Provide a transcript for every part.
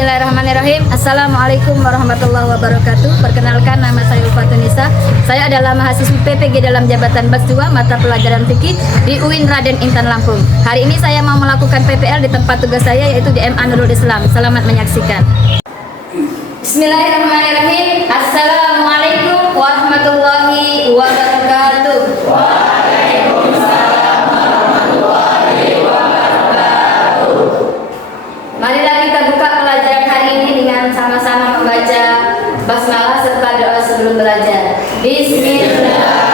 Bismillahirrahmanirrahim. Assalamualaikum warahmatullahi wabarakatuh. Perkenalkan, nama saya Ulfatunisa. Saya adalah mahasiswi PPG dalam jabatan Bas 2 mata pelajaran fikih di UIN Raden Intan Lampung. Hari ini saya mau melakukan PPL di tempat tugas saya, yaitu di MA Nurul Islam. Selamat menyaksikan. Bismillahirrahmanirrahim. Assalamualaikum warahmatullahi wabarakatuh. Marilah kita buka pelajaran hari ini dengan sama-sama membaca basmalah serta doa sebelum belajar. Bismillahirrahmanirrahim.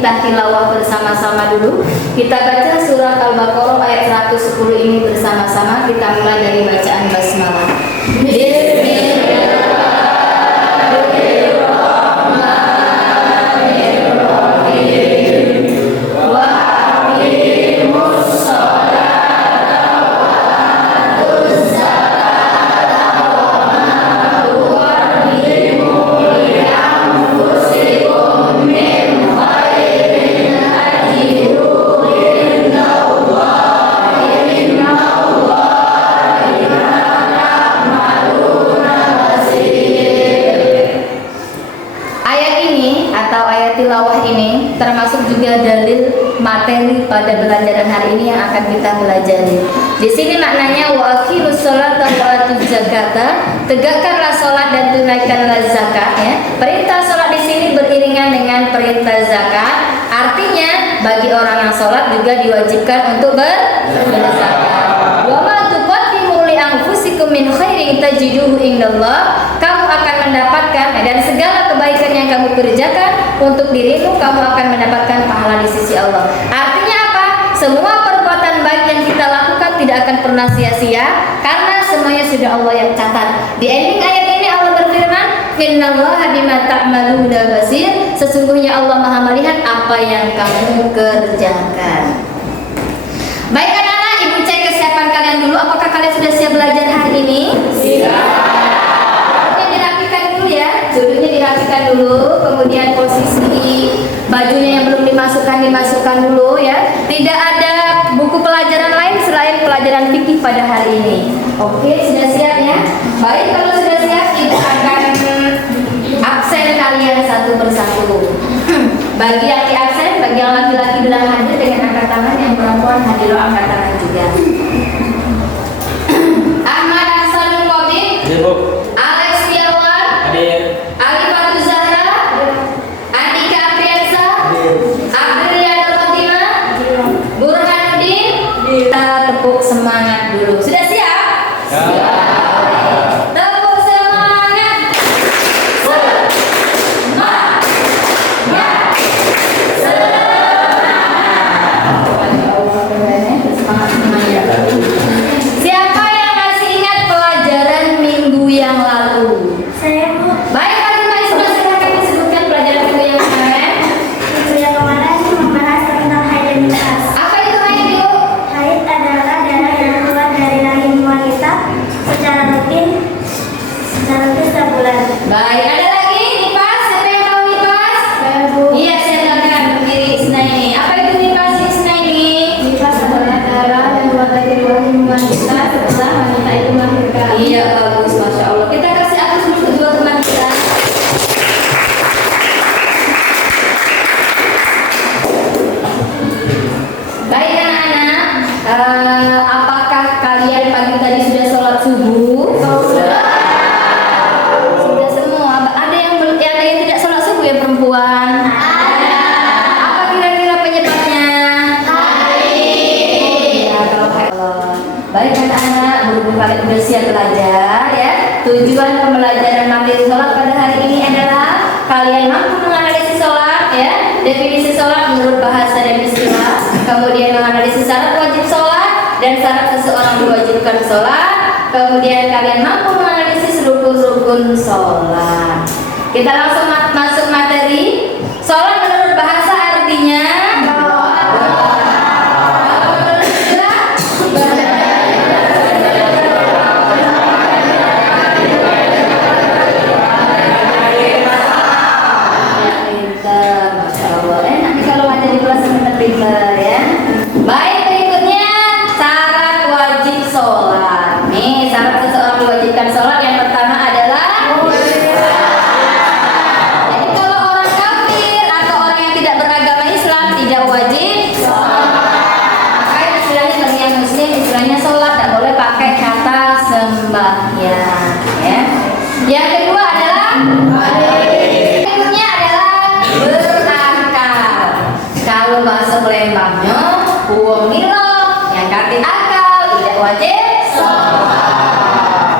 Kita tilawah bersama-sama dulu. Kita baca surat Al-Baqarah ayat 110 ini bersama-sama. Kita mulai dari bacaan basmalah. Tilawah ini termasuk juga dalil materi pada pelajaran hari ini yang akan kita pelajari. Di sini maknanya wa aqimus sholata wa atuz zakata, tegakkanlah salat dan tunaikanlah zakat ya. Perintah salat di sini beriringan dengan perintah zakat. Artinya bagi orang yang salat juga diwajibkan untuk berzakat. Wa ma tuqaddimu li anfusikum min khairin tajiduhu indallah. Kamu akan mendapatkan dan segala kebaikan yang kamu kerjakan untuk dirimu, kamu akan mendapatkan pahala di sisi Allah. Artinya apa? Semua perbuatan baik yang kita lakukan tidak akan pernah sia-sia karena semuanya sudah Allah yang catat. Di ending ayat ini Allah berfirman, "Innallaha bima ta'maluna basir." Sesungguhnya Allah Maha melihat apa yang kamu kerjakan. Baik anak-anak, Ibu cek kesiapan kalian dulu. Apakah kalian sudah siap belajar hari ini? Siap. Duduknya dirapikan dulu, kemudian posisi bajunya yang belum dimasukkan dulu ya. Tidak ada buku pelajaran lain selain pelajaran fikih pada hari ini. Oke, sudah siap ya? Baik, kalau sudah siap, Ibu akan absen kalian satu persatu. Bagi yang di absen, bagi yang laki-laki bilang hadir dengan angkat tangan, yang perempuan hadir angkat tangan juga. Ahmad Hasanul Qadir. Ibu. Tepuk semangat dulu. Sudah siap? Siap. Tepuk semangat. Semangat. Semangat. Siapa yang masih ingat pelajaran minggu yang lalu? Saya, Bu. Baik, Fatimah Isma, silakan disebutkan pelajaran minggu yang kemarin. Minggu yang kemarin membahas tentang haid dan nifas. Apa itu haid, Bu? Haid adalah darah yang keluar dari rahim wanita secara rutin setiap bulan. Baik, ada lagi nifas? Siapa yang tahu nifas? Saya, Bu. Iya, saya akan berdiri Isna ini. Apa itu nifas Isna ini? Nifas adalah darah yang keluar dari rahim wanita setelah wanita itu melahirkan. Iya, bagus, masya Allah. Kita kasih aplaus dulu kedua teman kita. Baik anak-anak, apakah kalian pagi tadi sudah sholat subuh? Sudah. Sudah semua. Ada yang tidak sholat subuh ya perempuan? Ada. Apa kira-kira penyebabnya? Ya, kalau Allah. Baik anak-anak, guru kalian sudah siap belajar ya. Tujuan pembelajaran materi sholat pada hari ini adalah kalian mampu menganalisis sholat ya, definisi sholat menurut bahasa dan istilah, kemudian menganalisis syarat wajib sholat dan syarat seseorang diwajibkan sholat, kemudian kalian mampu menganalisis rukun-rukun sholat. Kita langsung masuk materi. Sholat menurut bahasa artinya pintar ya. Baik, berikutnya syarat wajib sholat. Nih, syarat seseorang diwajibkan sholat yang pertama adalah jadi kalau orang kafir atau orang yang tidak beragama Islam tidak wajib sholat. Maka istilahnya bagi yang muslim istilahnya sholat, tidak boleh pakai kata sembahyang ya. Yang kedua adalah berikutnya adalah berakal. Kalau bahasa Palembangnya, uang nilo yang kati akal tidak wajib sholat.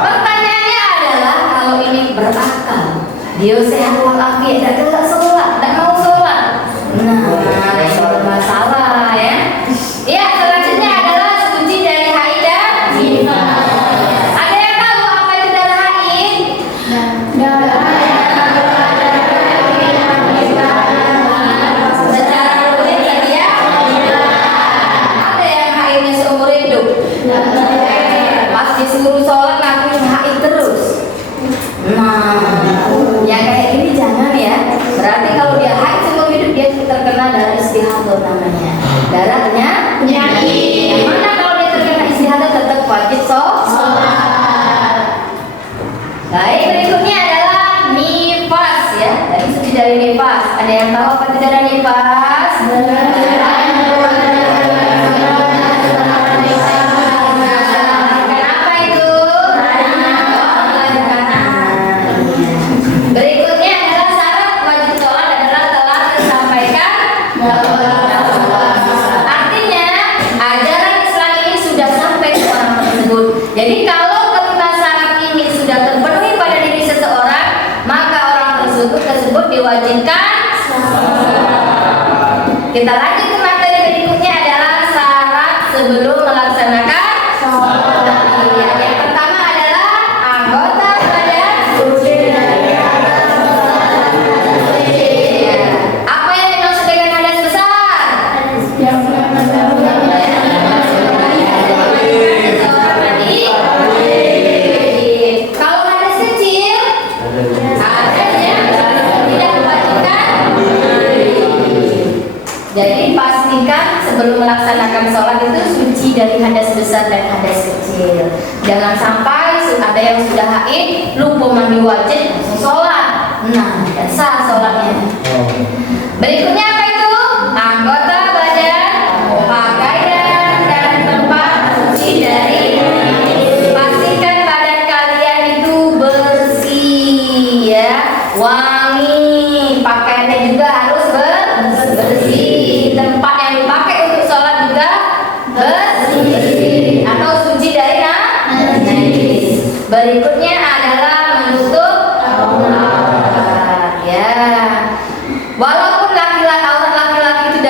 Pertanyaannya adalah kalau ini berakal, dia sehat walafiat, tidak sholat, tidak mau sholat. Nah, itu masalah ya. Ya, selanjutnya adalah suci dari haid dan nifas. Ada yang tahu apa itu darah haid? Darah haid. Pasti suruh sholat ngaku haid terus. Nah, yang kayak gini jangan ya. Berarti kalau dia haid seumur hidup dia terkena darah istihadah namanya. Darahnya penyakit. Yang mana kalau dia terkena istihadah tetap wajib sholat. Baik, berikutnya adalah nifas ya. Dari suci dari nifas. Ada yang tahu apa itu darah nifas? Berikutnya adalah syarat wajib sholat adalah telah tersampaikan. Artinya ajaran Islam ini sudah sampai ke orang tersebut. Jadi kalau kelima syarat ini sudah terpenuhi pada diri seseorang, maka orang tersebut diwajibkan sholat. Kita lanjut ke materi berikutnya adalah syarat sebelum melaksanakan sholat. Yang pertama adalah anggota badan. Apa yang dimaksud dengan hadas besar? Kalau hadas kecil, hadas yang tidak mewajibkan. Jadi pastikan sebelum melaksanakan sholat itu suci dari hadas besar dan hadas kecil. Jangan sampai ada yang sudah haid lupa mandi wajib langsung sholat. Nah, tidak sah sholatnya. Berikutnya apa itu? Anggota badan, pakaian dan tempat suci dari. Pastikan badan kalian itu bersih ya, wangi. Pakaiannya juga harus bersih. Tempat yang dipakai untuk sholat juga bersih atau suci dari najis. Berikutnya adalah menutup aurat ya. Walaupun aurat laki-laki itu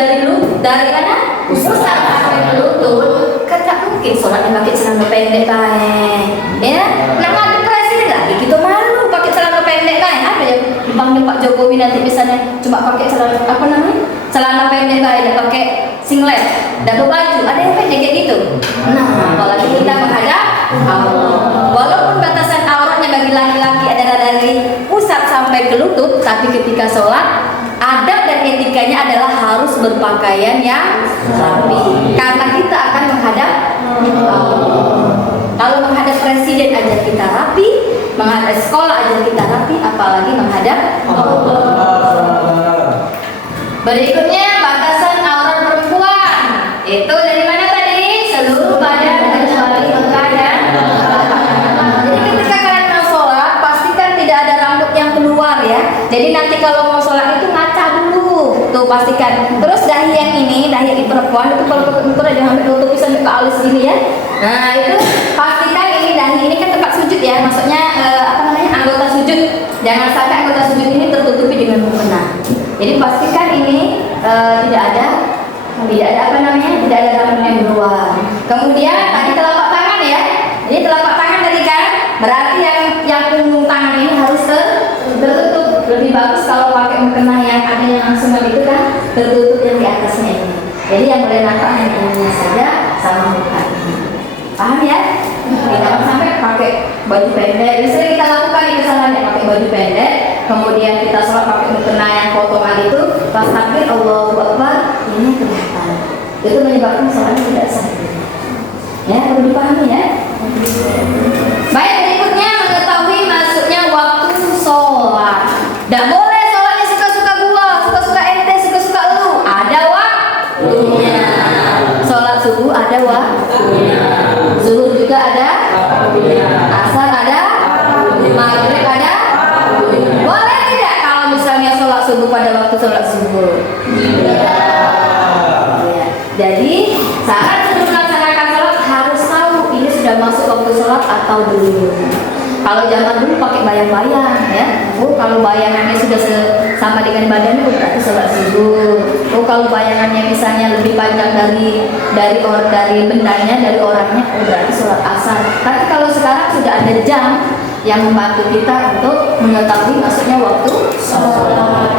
dari mana? Pusat sampai lutut, kan tak mungkin sholatnya pakai celana pendek baik. Ya, nama ada presiden lagi kita malu pakai celana pendek baik. Ada yang dipanggil Pak Jokowi nanti misalnya cuma pakai celana apa namanya? Celana pendek baik, dan pakai singlet, dan baju. Ada yang pendek kayak gitu. Nah, apalagi kita menghadap Allah. Walaupun batasan auratnya bagi laki-laki adalah dari pusat sampai ke lutut, tapi ketika sholat adab dan etikanya adalah harus berpakaian yang rapi karena kita akan menghadap Allah. Kalau menghadap presiden aja kita rapi, menghadap sekolah aja kita rapi, apalagi menghadap Allah. Berikutnya batasan aurat perempuan. Itu dari mana tadi? Seluruh badan kecuali muka dan jadi ketika kalian mau sholat pastikan tidak ada rambut yang keluar ya. Jadi nanti kalau mau sholat itu ngaca dulu. Tuh pastikan. Terus dahi yang ini, dahi yang perempuan itu kalau ukur aja sampai tutup sampai ke alis gini ya. Nah itu pastikan ini dahi ini kan tempat sujud ya. Maksudnya apa namanya anggota sujud. Jangan sampai anggota sujud ini tertutupi dengan mukena. Jadi pastikan ini tidak ada apa namanya tidak ada rambut yang keluar. Kemudian tadi telapak tangan ya. Jadi telapak tangan dari mukena yang ada yang langsung itu kan tertutup yang di atasnya ini. Jadi yang boleh nampak hanya ininya saja sama muka ini. Paham ya? Jangan sampai pakai baju pendek. Ini sering kita lakukan ini kesalahannya, pakai baju pendek, kemudian kita sholat pakai mukena yang potongan itu, pas takbir Allahu Akbar, ini kelihatan. Itu menyebabkan sholatnya tidak sah. Ya, perlu dipahami ya. Baik, berikutnya mengetahui masuknya waktu sholat. Tidak boleh sholatnya suka-suka gua, suka-suka ente, suka-suka lu. Ada waktunya. Sholat subuh ada waktunya. Zuhur juga ada, asar ada, maghrib ada. Boleh tidak kalau misalnya sholat subuh pada waktu sholat subuh? Jadi saat sebelum melaksanakan sholat harus tahu ini sudah masuk waktu sholat atau belum. Kalau zaman dulu pakai bayang-bayang ya. Oh kalau bayangannya sudah sama dengan badannya berarti sholat subuh. Oh kalau bayangannya misalnya lebih panjang dari bendanya, dari orangnya, oh berarti sholat asar. Tapi kalau sekarang sudah ada jam yang membantu kita untuk mengetahui masuknya waktu sholat.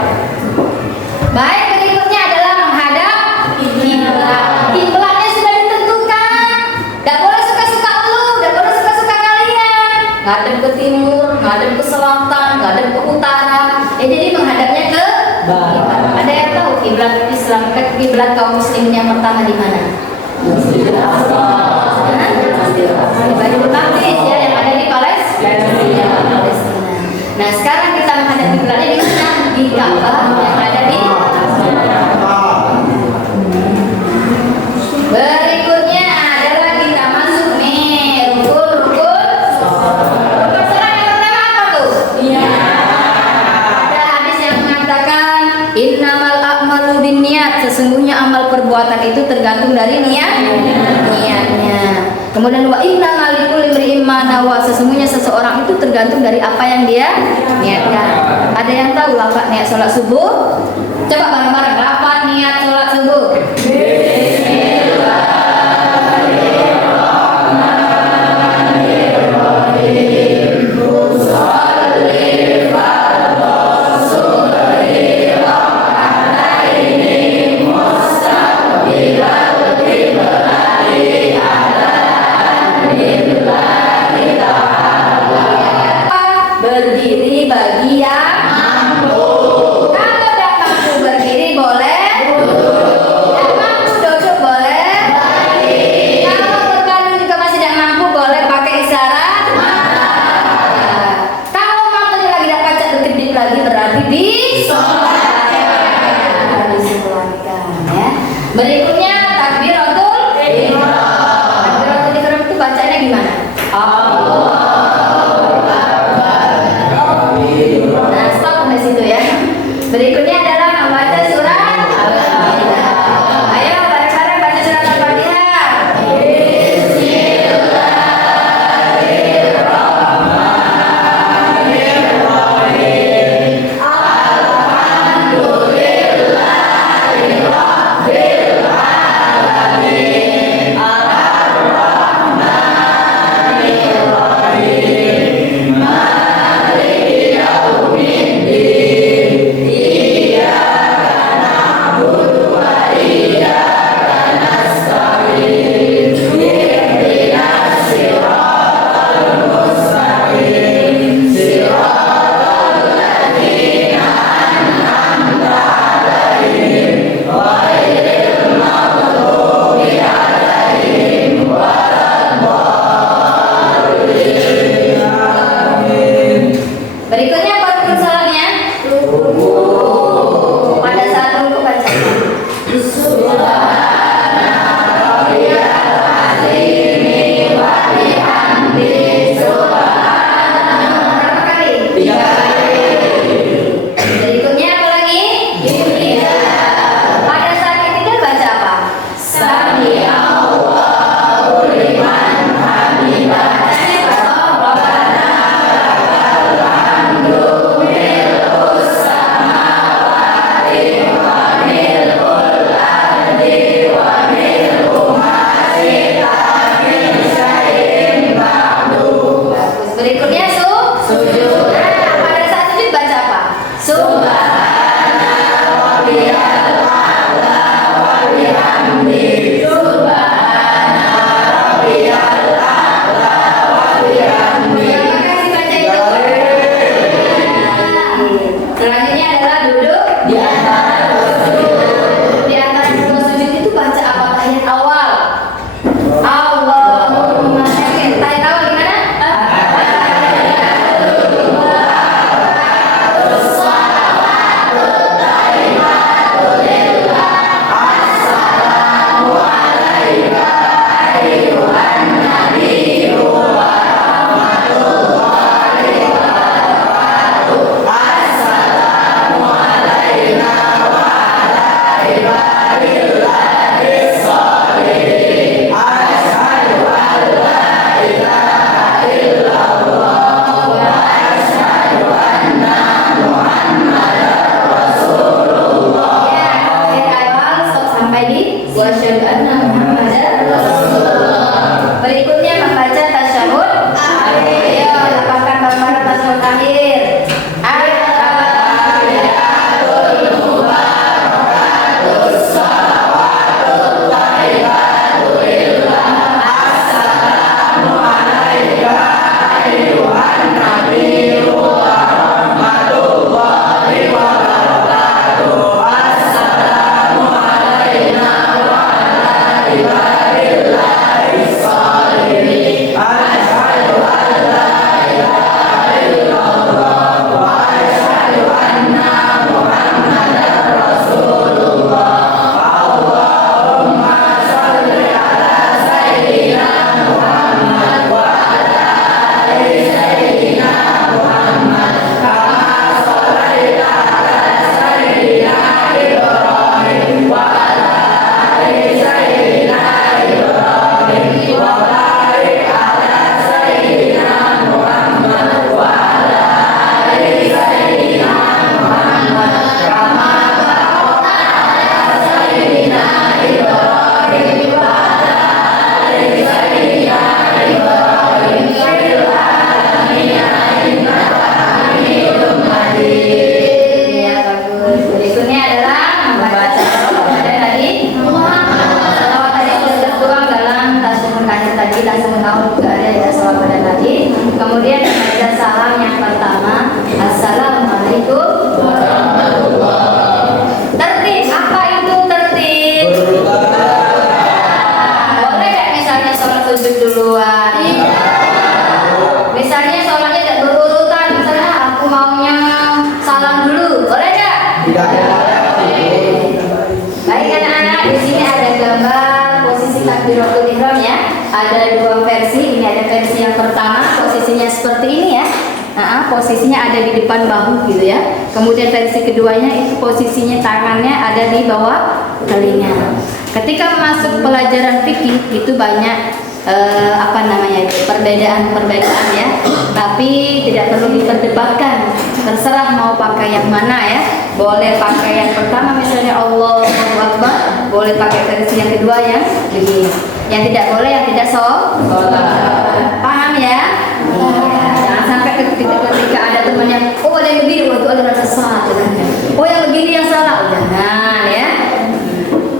Baik, berikutnya adalah menghadap kiblat. Kiblatnya sudah ditentukan. Tidak boleh suka-suka lu, tidak boleh suka-suka kalian. Ngadep ke timur, ngadep ke selatan, ngadep ke utara. Jadi menghadapnya ke barat. Ada yang tahu kiblat Islam, kiblat kaum muslimin yang pertama di mana? Masjidil Aqsa. Baitul Maqdis ya, yang ada di Palestina. Nah sekarang kita menghadap kiblatnya di mana? Di Ka'bah yang ada di. Berikutnya adalah kita masuk nih rukun. Salat yang pertama apa tuh? Iya. Ada hadis yang mengatakan innamal a'malu binniyat, sesungguhnya amal perbuatan itu tergantung dari niatnya. Kemudian wa innamal likulli imri'in ma nawa, sesungguhnya seseorang itu tergantung dari apa yang dia niatkan. Ada yang tahu lafaz niat salat subuh? Coba bareng-bareng lafaz niat salat subuh. Berdiri bagi yang mampu. Kalau tidak mampu berdiri boleh duduk. Tidak mampu duduk boleh balik. Kalau berbaring juga masih tidak mampu boleh pakai isyarat mata. Kalau mampunya lagi tidak pacak berkedip lagi berarti disolatkan ya. Berikutnya takbiratul ihram. Takbiratul ihram itu bacanya gimana? Nah, stop di situ ya. Berikutnya adalah membaca surat Al-Fatihah. Ayo bareng-bareng baca surat Al-Fatihah. Bismillahirrahmanirrahim. Alhamdulillahirabbil syahidi wa asyhadu anna Muhammadar Rasulullah. Berikutnya membaca tasyahud. Ayo lapangkan basmalah tasyahud akhir. Kemudian membaca salam yang pertama, Assalamualaikum warahmatullahi. Tertib, apa itu tertib? Boleh nggak misalnya sholat sujud duluan? Misalnya sholatnya tidak berurutan, misalnya aku maunya salam dulu, boleh nggak? Tidak. Baik anak-anak, di sini ada gambar posisi takbiratul ihram ya. Ada dua versi, ini ada versi yang pertama posisinya seperti ini ya. Posisinya ada di depan bahu gitu ya. Kemudian versi keduanya itu posisinya tangannya ada di bawah telinga. Ketika masuk pelajaran fikih itu banyak perbedaan ya. Tapi tidak perlu diperdebatkan. Terserah mau pakai yang mana ya. Boleh pakai yang pertama misalnya Allahu Akbar, boleh pakai versi yang kedua yang begini. Yang tidak boleh, yang tidak sholat. Paham ya? Iya. Jangan sampai ketika ada teman yang ada yang begini, itu ada rasa salah. Oh yang begini yang salah, jangan ya.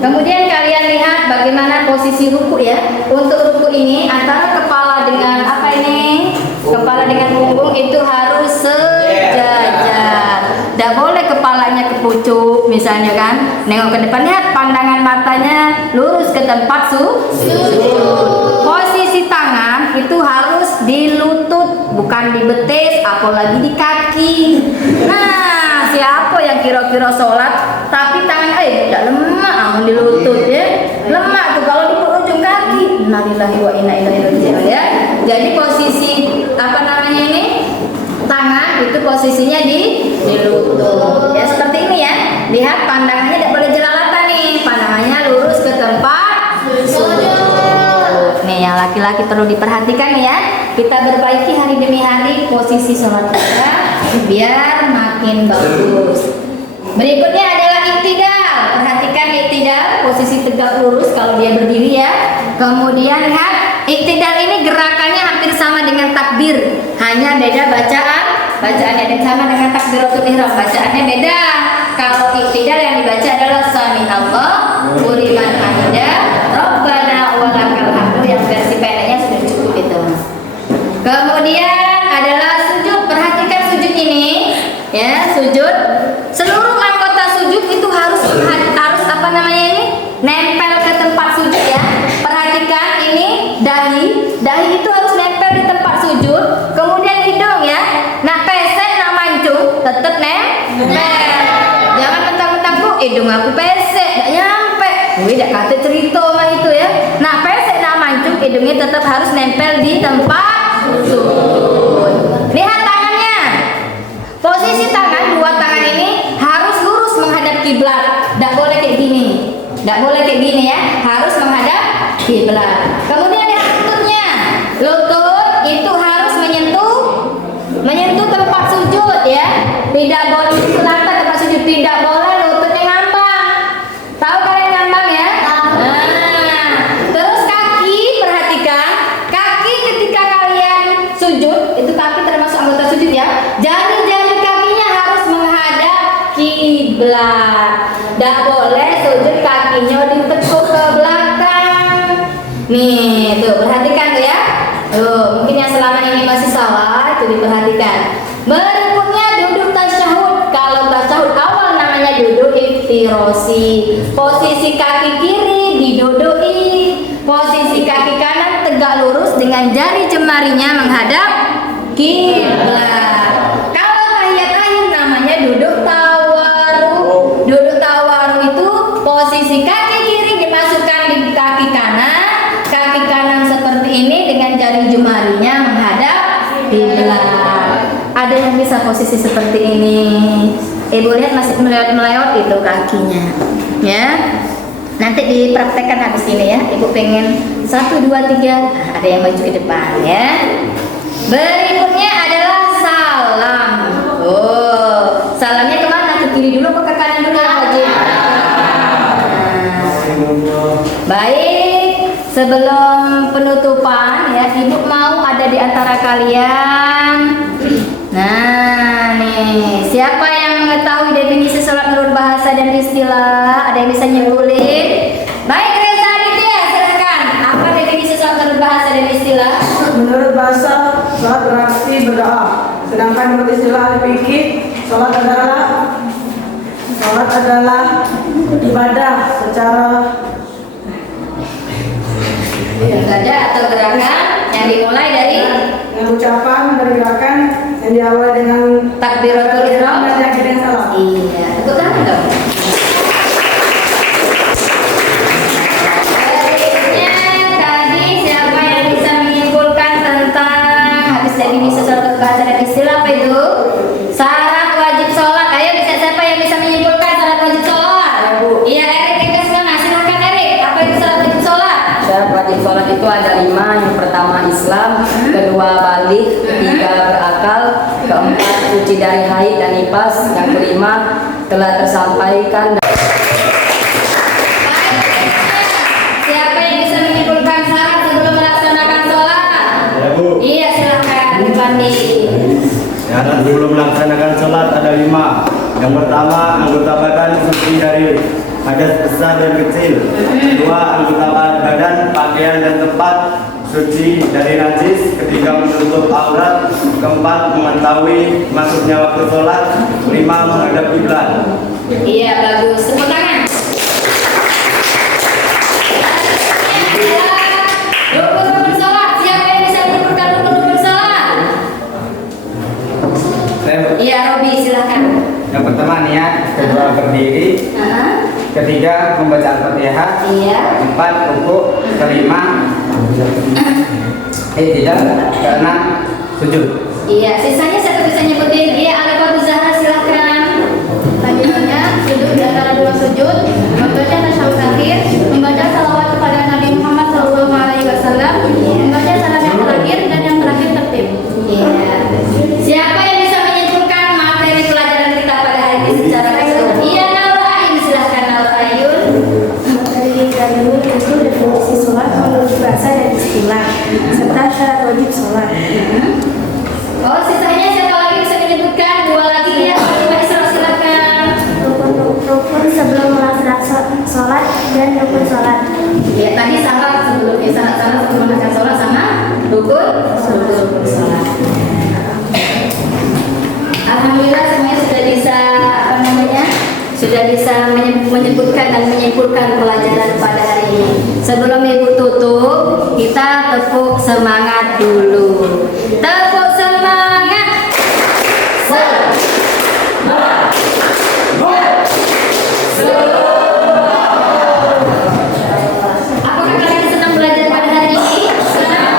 Kemudian kalian lihat bagaimana posisi ruku ya. Untuk ruku ini antara kepala dengan apa ini? Kepala dengan punggung itu harus sejajar. Tidak boleh kepalanya kepucuk misalnya kan. Nengok ke depan, lihat pandangan matanya lurus ke tempat sujud. Posisi tangan itu harus di lutut, bukan di betis, apalagi di kaki. Nah, siapa yang kira-kira sholat tapi tangan tidak lemak, amun di lutut ya. Lemak tuh kalau di ujung kaki. Innalillahi wa inna ilaihi raji'un ya. Jadi posisi ini? Tangan itu posisinya di lutut. Ya seperti ini ya. Lihat pandangannya tidak boleh jelalatan nih. Pandangannya lurus ke tempat sujud. Nih yang laki-laki perlu diperhatikan ya. Kita perbaiki hari demi hari posisi sholat kita biar makin bagus. Berikutnya adalah iktidal. Perhatikan iktidal, posisi tegak lurus kalau dia berdiri ya. Kemudian lihat iktidal ini gerakannya hampir sama dengan takbir, hanya beda bacaannya dan sama dengan takbiratul ihram, bacaannya beda. Kalau iktidal yang dibaca adalah sami'allahu liman hamidah, rabbana walakal hamdu, yang versi pendeknya sudah cukup itu. Kemudian adalah sujud. Perhatikan sujud ini ya, sujud. Seluruh anggota sujud itu harus nempel ke tempat sujud ya. Perhatikan ini dahi itu harus nempel di tempat sujud. Kemudian hidung ya. Nah pesek nak mancung tetap nempel. Jangan mentang-mentang hidung aku pesek tak nyampe. Tidak kata cerita mah itu ya. Nah pesek nak mancung hidungnya tetap harus nempel di tempat sujud. Lihat tangannya. Posisi tangan, dua tangan ini harus lurus menghadap kiblat. Tidak boleh kayak gini. Tidak boleh kayak gini ya. Harus menghadap kiblat. Kemudian lihat lututnya. Lutut itu harus menyentuh tempat sujud ya. Tidak boleh selatan tempat sujud. Tidak boleh lututnya ngambang. Tahu kalian ngambang ya? iftirosi. Posisi kaki kiri didudui, posisi kaki kanan tegak lurus dengan jari jemarinya menghadap kiblat. Kalau tahiyat akhir namanya duduk tawaru. Duduk tawaru itu posisi kaki kiri dimasukkan di kaki kanan seperti ini dengan jari jemarinya menghadap kiblat. Ada yang bisa posisi seperti ini. Ibu lihat masih melewat itu kakinya, ya. Nanti dipraktekkan habis ini ya. Ibu pengen 1, 2, 3. Ada yang maju ke depan ya. Berikutnya adalah salam. Oh, salamnya kemana? Ke kiri dulu atau ke kanan dulu yang wajib? Baik, sebelum penutupan ya, ibu mau ada di antara kalian. Nah, nih, siapa yang mengetahui definisi sholat menurut bahasa dan istilah? Ada yang bisa nyebulin? Baik, Reza Aditya, silakan. Apa definisi sholat menurut bahasa dan istilah? Menurut bahasa, sholat berarti berdoa. Sedangkan menurut istilah fikih, sholat adalah ibadah secara ibadah atau gerakan yang dimulai dari ucapan, dari gerakan yang diawali dengan takbiratul ihram dan diakhiri dengan salam. Iya, tepuk tangan dong. Tadi siapa yang bisa menyimpulkan tentang habis definisi sholat bahasa dan istilah apa itu? Syarat wajib sholat. Ayo, bisa siapa yang bisa menyimpulkan syarat wajib sholat? Iya, Erik, kita sekarang silakan Erik. Apa itu syarat wajib sholat? Syarat wajib sholat itu ada 5. Yang pertama Islam, kedua balik, ketiga berakal, keempat suci dari haid dan nifas, yang kelima telah tersampaikan. Siapa yang bisa menyimpulkan syarat sebelum melaksanakan sholat? Ya, Bu. Iya, silakan Bupati. Syarat sebelum melaksanakan sholat ada 5. Yang pertama, anggota badan suci dari hadas besar dan kecil. Kedua, anggota badan, pakaian dan tempat suci dari najis. Ketiga, menutup aurat. Keempat, mengetahui masuknya waktu sholat. 5, menghadap kiblat. Iya, bagus. Tepuk tangan. Rukun-rukun sholat. Siapa yang bisa menyebutkan rukun-rukun sholat? Iya, Robi, silakan. Yang pertama niat, kedua berdiri, ketiga membaca Al-Fatihah, Iya. keempat rukuk, kelima tidak, keenam sujud. Iya, sisanya saya bisa nyebutin. Iya, Alifah Zahra, silakan. Lanjutnya sujud di antara 2 sujud, membaca tasyahud akhir, membaca salawat kepada Nabi Muhammad SAW, membaca salam yang terakhir dan yang terakhir tertib. Iya. Siapa yang bisa menyimpulkan materi pelajaran kita pada hari ini secara keseluruhan? Iya, Naura Ayun, silahkan Naura Ayun. Materi kali itu definisi sholat menurut bahasa dan istilah serta syarat wajib sholat. Oh, sisanya siapa lagi bisa menyebutkan? 2 lagi ya. Pak Isra, silakan. Rukun sebelum melaksanakan sholat dan rukun sholat. Ya, tadi syarat sebelum syarat sebelum melaksanakan sholat sama rukun sholat. Alhamdulillah semuanya sudah bisa sudah bisa menyebutkan dan menyimpulkan pelajaran pada hari ini. Sebelum ibu tutup, kita tepuk semangat dulu. Tepuk semangat. Apakah kalian senang belajar pada hari ini? Senang?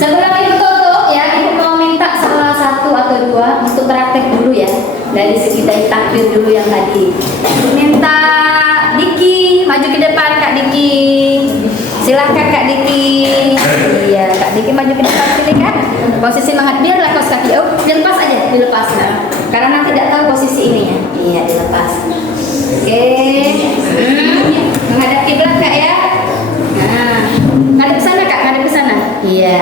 Sebelum ibu tutup ya, ibu mau minta salah 1 atau 2 untuk praktek dulu ya. Dari segi takbir dulu yang tadi. Minta Diki maju ke depan, Kak Diki. Silahkan Kak Diki. Iya, Kak Diki maju ke depan sini kan. Posisi menghadap, lepas kaki. Oh, dilepas aja, dilepas. Karena nanti tidak tahu posisi ininya. Iya, dilepas. Oke. Menghadap kiblat Kak ya. Nah, ngadep ke sana Kak, ngadep ke sana. Iya.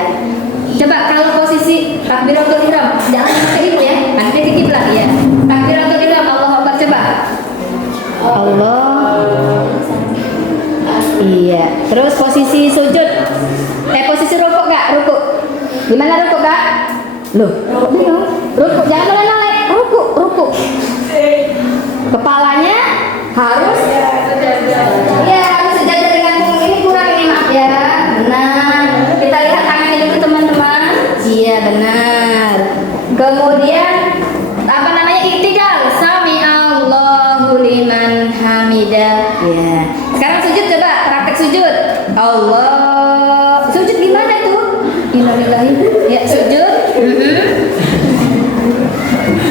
Coba kalau posisi takbiratul ihram, jangan pakai itu ya. Nanti ke kiblat ya. Takbiratul ihram, Allahu Akbar, coba. Allah. Iya. Terus posisi sujud. Posisi rukuk Kak, rukuk. Gimana rukuk Kak? Loh, rukuk jangan nolak-nolak. Rukuk. Kepalanya harus ya harus sejajar dengan punggung. Ini kurang ini maaf ya. Benar. Kita lihat tangannya dulu teman-teman. Iya benar. Kemudian apa namanya iktidal. Sami Allahu liman hamidah. Ya. Sekarang sujud coba praktek sujud. Allah. Sujud gimana tuh? Innalillahi. Ya sujud.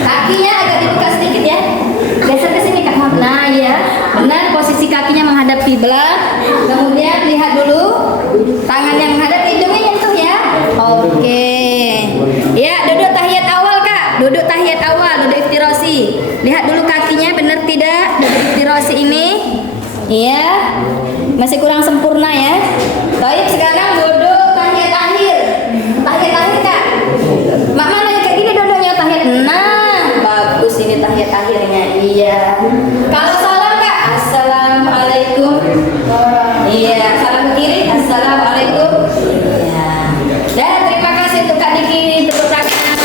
Kakinya agak dibuka sedikit ya. Geser ke sini Kak. Nah ya, benar posisi kakinya menghadap kiblat. Kemudian lihat dulu tangan yang menghadap, hidungnya nyentuh ya. Oke. Ya, duduk tahiyat awal Kak. Duduk tahiyat awal, duduk iftirasi. Lihat dulu kakinya benar tidak? Duduk iftirasi ini. Iya. Masih kurang sempurna ya. Baik, sekarang duduk tahiyat akhir. Tahiyat akhir Kak. Mak mana kayak gini duduknya tahiyat. Nah, bagus ini tahiyat akhirnya. Iya. Kalau salam Kak, assalamualaikum. Iya, salam ke kiri, assalamualaikum. Iya. Dan terima kasih untuk Kak Diki, tepuk tangan.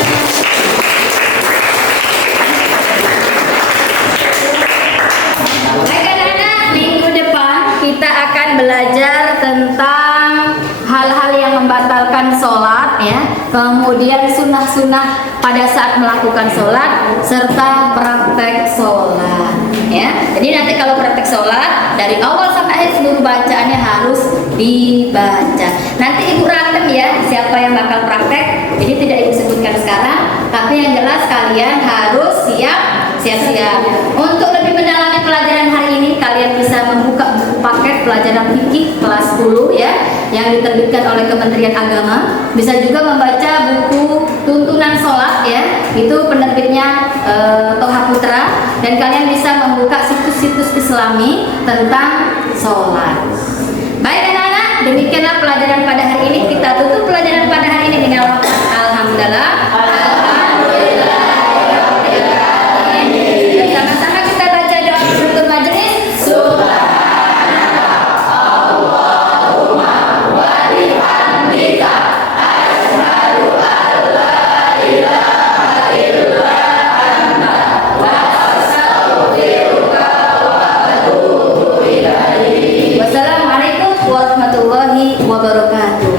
Baik anak-anak, minggu depan kita akan belajar tentang hal-hal yang membatalkan sholat ya, kemudian sunnah-sunnah pada saat melakukan sholat serta praktek sholat ya. Jadi nanti kalau praktek sholat dari awal sampai akhir seluruh bacaannya harus dibaca. Nanti ibu rantem ya siapa yang bakal praktek. Jadi tidak ibu sebutkan sekarang, tapi yang jelas kalian harus siap-siap. Untuk lebih mendalami pelajaran hari ini kalian bisa membuka buku paket pelajaran fikih kelas 10 ya yang diterbitkan oleh Kementerian Agama. Bisa juga membaca buku tuntunan sholat ya, itu penerbitnya Toha Putra, dan kalian bisa membuka situs-situs Islami tentang sholat. Baik anak-anak, demikianlah pelajaran pada hari ini. Kita tutup pelajaran pada hari ini dengan lafaz alhamdulillah. Bersama-sama kita baca doa penutup majelis. Wassalamualaikum warahmatullahi wabarakatuh.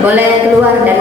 Boleh keluar dari